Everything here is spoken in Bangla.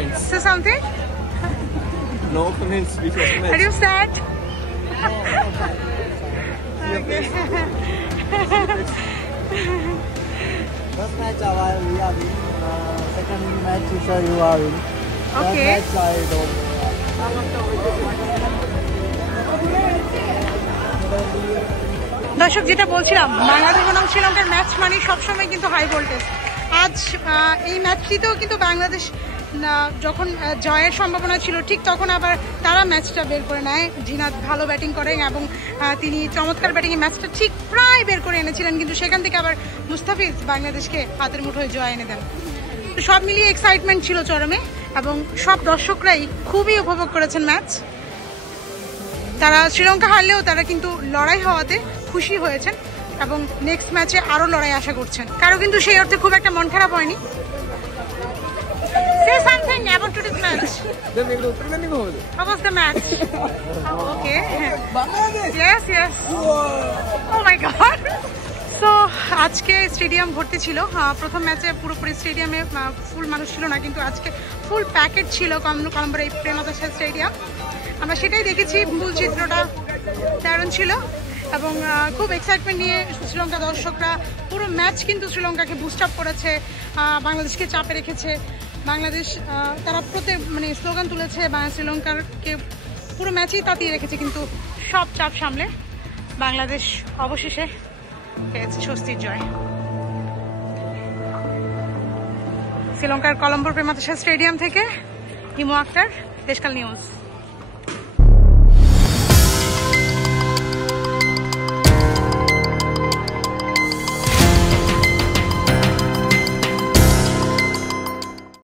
comments. Say something. No comments before the match. Are you sad? Okay. First match we are winning. Second match you are winning. Okay. Third match I don't know. দর্শক যেটা বলছিলাম, বাংলাদেশ বনাম শ্রীলঙ্কার ম্যাচ মানে সবসময় কিন্তু হাই ভোল্টেজ। আজ এই ম্যাচটিতেও কিন্তু বাংলাদেশ যখন জয়ের সম্ভাবনা ছিল, ঠিক তখন আবার তারা ম্যাচটা বের করে নেয়। জিনাত ভালো ব্যাটিং করেন এবং তিনি চমৎকার ব্যাটিংয়ে ম্যাচটা ঠিক প্রায় বের করে এনেছিলেন, কিন্তু সেখান থেকে আবার মুস্তাফিজ বাংলাদেশকে হাতের মুঠোয় জয় এনে দেন। তো সব মিলিয়ে এক্সাইটমেন্ট ছিল চরমে এবং সব দর্শকরাই খুবই উপভোগ করেছেন ম্যাচ। তারা শ্রীলঙ্কা হারলেও তারা কিন্তু লড়াই হওয়াতে খুশি হয়েছেন এবং নেক্সট ম্যাচে আরও লড়াই আশা করছেন। কারো কিন্তু সেই অর্থে খুব একটা মন খারাপ হয়নি। Say something about today's match. How was the match? Okay. Yes, yes. Oh my God. So আজকে স্টেডিয়াম ভর্তি ছিল। প্রথম ম্যাচে পুরোপুরি স্টেডিয়ামে ফুল মানুষ ছিল না, কিন্তু আজকে ফুল প্যাকেট ছিল কলম্বোর এই প্রেমাদাসা স্টেডিয়াম। আমরা সেটাই দেখেছি, ফুল চিত্রটা দারুণ ছিল এবং খুব এক্সাইটমেন্ট নিয়ে শ্রীলঙ্কা দর্শকরা পুরো ম্যাচ কিন্তু শ্রীলঙ্কাকে বুস্ট আপ করেছে, বাংলাদেশকে চাপে রেখেছে। বাংলাদেশ তারা মানে স্লোগান তুলেছে, শ্রীলঙ্কারকে পুরো ম্যাচেই তাতিয়ে রেখেছে, কিন্তু সব চাপ সামলে বাংলাদেশ অবশেষে পেয়েছে স্বস্তির জয়। শ্রীলঙ্কার কলম্বোর প্রেমাদাসা স্টেডিয়াম থেকে হিমু আক্তার, দেশকাল নিউজ।